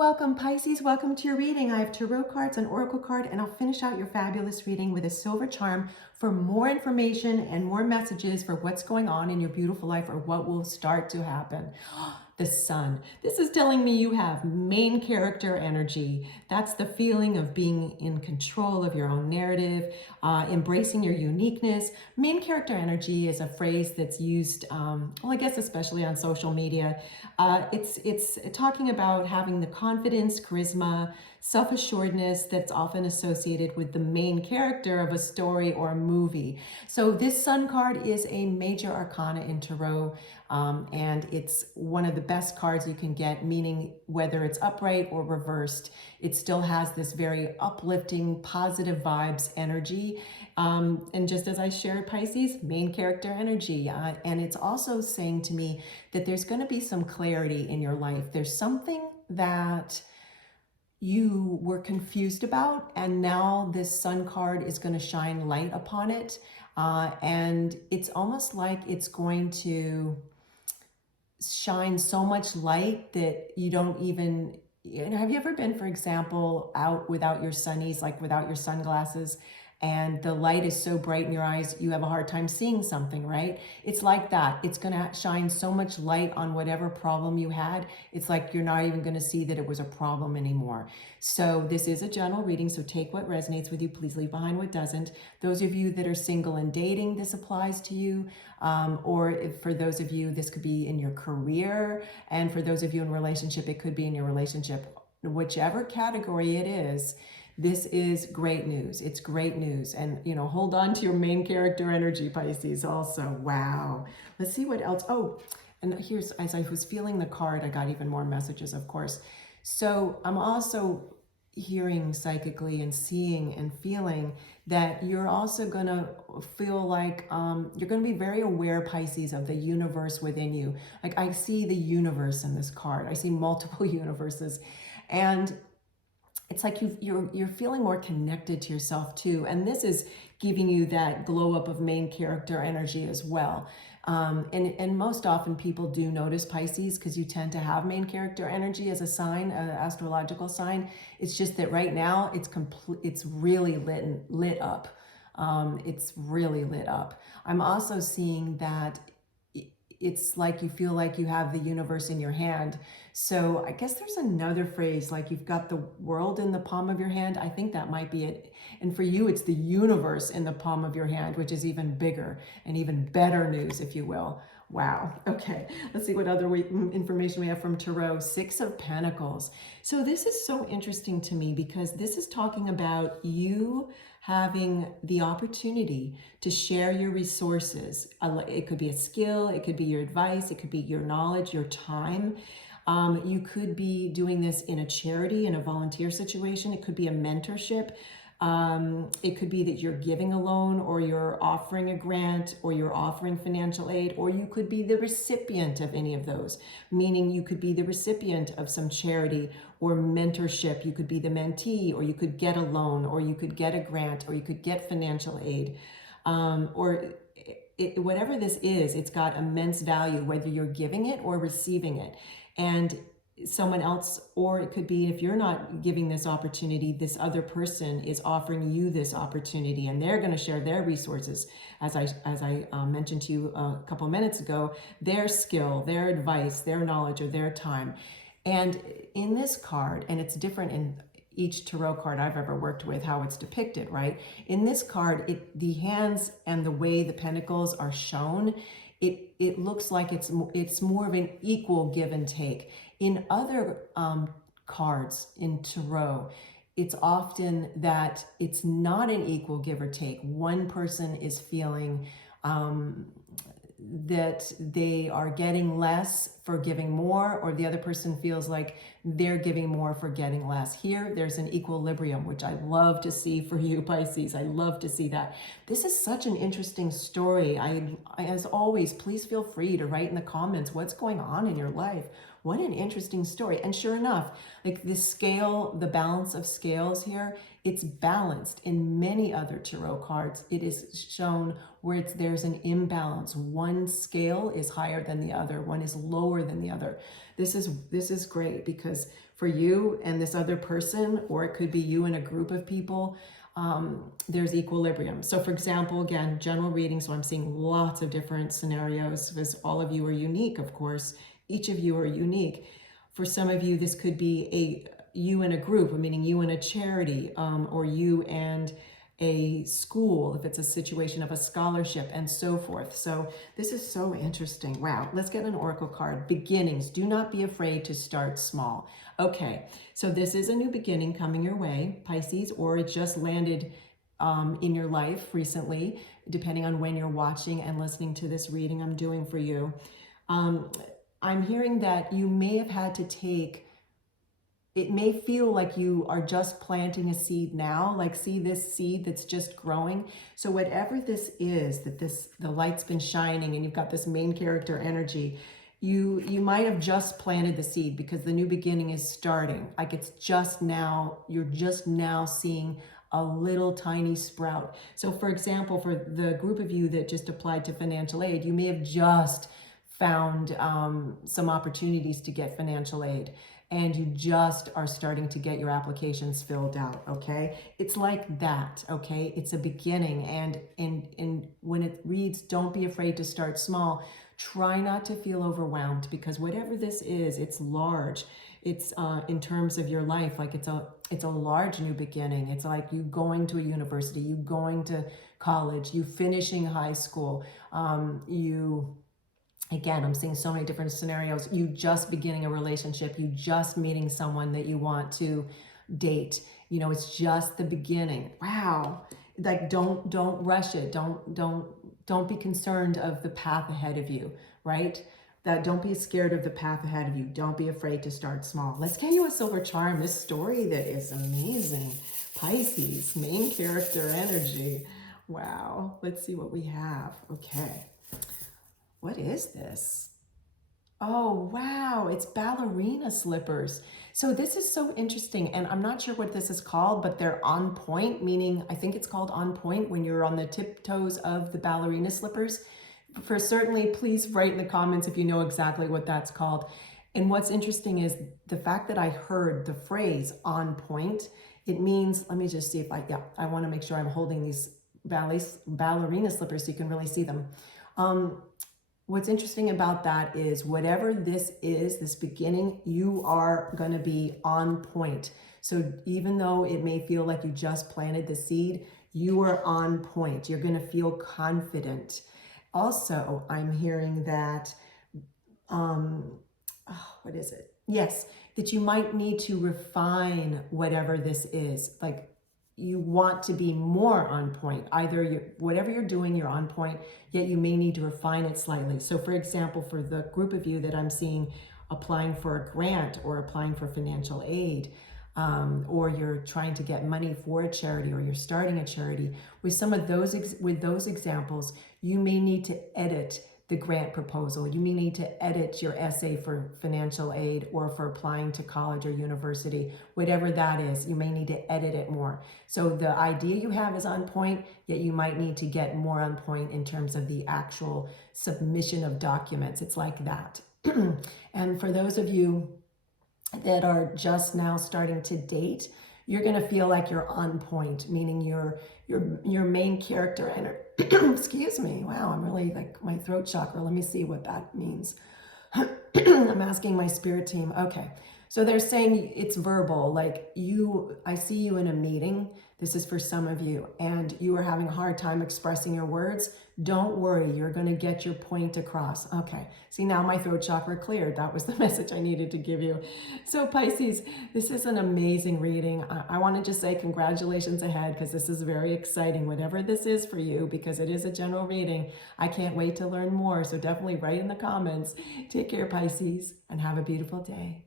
Welcome, Pisces. Welcome to your reading. I have tarot cards, an oracle card, and I'll finish out your fabulous reading with a silver charm for more information and more messages for what's going on in your beautiful life or what will start to happen. The sun. This is telling me you have main character energy. That's the feeling of being in control of your own narrative, embracing your uniqueness. Main character energy is a phrase that's used, well, I guess especially on social media. It's talking about having the confidence, charisma, self-assuredness that's often associated with the main character of a story or a movie. So this sun card is a major arcana in tarot. And it's one of the best cards you can get, meaning whether it's upright or reversed, it still has this very uplifting, positive vibes energy. And just as I shared, Pisces, main character energy. And it's also saying to me that there's going to be some clarity in your life. There's something that you were confused about, and now this sun card is going to shine light upon it. And it's almost like it's going to shine so much light that you don't even, have you ever been, for example, out without your sunnies, like without your sunglasses, and the light is so bright in your eyes, you have a hard time seeing something, right? It's like that. It's going to shine so much light on whatever problem you had. It's like you're not even going to see that it was a problem anymore. So this is a general reading, so take what resonates with you. Please leave behind what doesn't. Those of you that are single and dating, this applies to you. Or if, for those of you, this could be in your career. And for those of you in a relationship, it could be in your relationship. Whichever category it is, this is great news. It's great news. And, you know, hold on to your main character energy, Pisces, also. Wow. Let's see what else. Oh, and here's, as I was feeling the card, I got even more messages, of course. So I'm also hearing psychically and seeing and feeling that you're also going to feel like you're going to be very aware, Pisces, of the universe within you. Like I see the universe in this card. I see multiple universes. And it's like you're feeling more connected to yourself too. And this is giving you that glow up of main character energy as well. And most often people do notice, Pisces, because you tend to have main character energy as a sign, an astrological sign. It's just that right now it's really lit up. It's really lit up. I'm also seeing that it's like you feel like you have the universe in your hand. So I guess there's another phrase, like you've got the world in the palm of your hand. I think that might be it. And for you, it's the universe in the palm of your hand, which is even bigger and even better news, if you will. Wow. Okay. Let's see what other information we have from Tarot. Six of Pentacles. So this is so interesting to me because this is talking about you having the opportunity to share your resources. It could be a skill, it could be your advice, it could be your knowledge, your time. You could be doing this in a charity, in a volunteer situation. It could be a mentorship. It could be that you're giving a loan, or you're offering a grant, or you're offering financial aid, or you could be the recipient of any of those, meaning you could be the recipient of some charity or mentorship. You could be the mentee, or you could get a loan, or you could get a grant, or you could get financial aid, whatever this is, it's got immense value, whether you're giving it or receiving it. And someone else, or it could be if you're not giving this opportunity, this other person is offering you this opportunity, and they're going to share their resources, as I mentioned to you a couple of minutes ago, their skill, their advice, their knowledge, or their time. And in this card, and it's different in each tarot card I've ever worked with, how it's depicted, right? In this card, the hands and the way the pentacles are shown, it looks like it's more of an equal give and take. In other cards in tarot, it's often that it's not an equal give or take. One person is feeling that they are getting less for giving more, or the other person feels like they're giving more for getting less. Here, there's an equilibrium, which I love to see for you, Pisces. I love to see that. This is such an interesting story. As always, please feel free to write in the comments what's going on in your life. What an interesting story. And sure enough, like the scale, the balance of scales here, it's balanced. In many other tarot cards, it is shown where there's an imbalance. One scale is higher than the other. One is lower than the other. This is great because for you and this other person, or it could be you and a group of people. There's equilibrium. So for example, again, general reading, so I'm seeing lots of different scenarios because all of you are unique, of course. Each of you are unique. For some of you, this could be you and a group, meaning you and a charity, or you and a school, if it's a situation of a scholarship, and so forth. So this is so interesting. Wow. Let's get an oracle card. Beginnings. Do not be afraid to start small. Okay. So this is a new beginning coming your way, Pisces, or it just landed in your life recently, depending on when you're watching and listening to this reading I'm doing for you. I'm hearing that you may have had to take, it may feel like you are just planting a seed now, like see this seed that's just growing. So whatever this is, the light's been shining and you've got this main character energy, you might have just planted the seed because the new beginning is starting. Like it's just now, you're just now seeing a little tiny sprout. So for example, for the group of you that just applied to financial aid, you may have just found some opportunities to get financial aid, and you just are starting to get your applications filled out, okay? It's like that, okay? It's a beginning, and when it reads, don't be afraid to start small, try not to feel overwhelmed, because whatever this is, it's large. It's in terms of your life, like it's a large new beginning. It's like you going to a university, you going to college, you finishing high school, Again, I'm seeing so many different scenarios. You just beginning a relationship, you just meeting someone that you want to date. You know, it's just the beginning. Wow. Like don't rush it. Don't be concerned of the path ahead of you, right? That don't be scared of the path ahead of you. Don't be afraid to start small. Let's get you a silver charm. This story that is amazing. Pisces, main character energy. Wow. Let's see what we have. Okay. What is this? Oh, wow, it's ballerina slippers. So this is so interesting, and I'm not sure what this is called, but they're on point, meaning I think it's called on point when you're on the tiptoes of the ballerina slippers. For certainly, please write in the comments if you know exactly what that's called. And what's interesting is the fact that I heard the phrase on point. It means, let me just see if I want to make sure I'm holding these ballerina slippers so you can really see them. What's interesting about that is whatever this is, this beginning, you are going to be on point. So even though it may feel like you just planted the seed, you are on point. You're going to feel confident. Also, I'm hearing that, what is it? Yes, that you might need to refine whatever this is. Like you want to be more on point. Either whatever you're doing, you're on point, yet you may need to refine it slightly. So for example, for the group of you that I'm seeing applying for a grant or applying for financial aid, or you're trying to get money for a charity, or you're starting a charity, with some of those, with those examples, you may need to edit the grant proposal. You may need to edit your essay for financial aid or for applying to college or university, whatever that is, you may need to edit it more. So the idea you have is on point, yet you might need to get more on point in terms of the actual submission of documents. It's like that. And for those of you that are just now starting to date, you're going to feel like you're on point, meaning your main character and excuse me. Wow, I'm really like my throat chakra. Let me see what that means. I'm asking my spirit team. Okay. So they're saying it's verbal, like I see you in a meeting. This is for some of you, and you are having a hard time expressing your words. Don't worry, you're going to get your point across. Okay. See, now my throat chakra cleared. That was the message I needed to give you. So Pisces, this is an amazing reading. I want to just say congratulations ahead, because this is very exciting, whatever this is for you, because it is a general reading. I can't wait to learn more. So definitely write in the comments. Take care, Pisces, and have a beautiful day.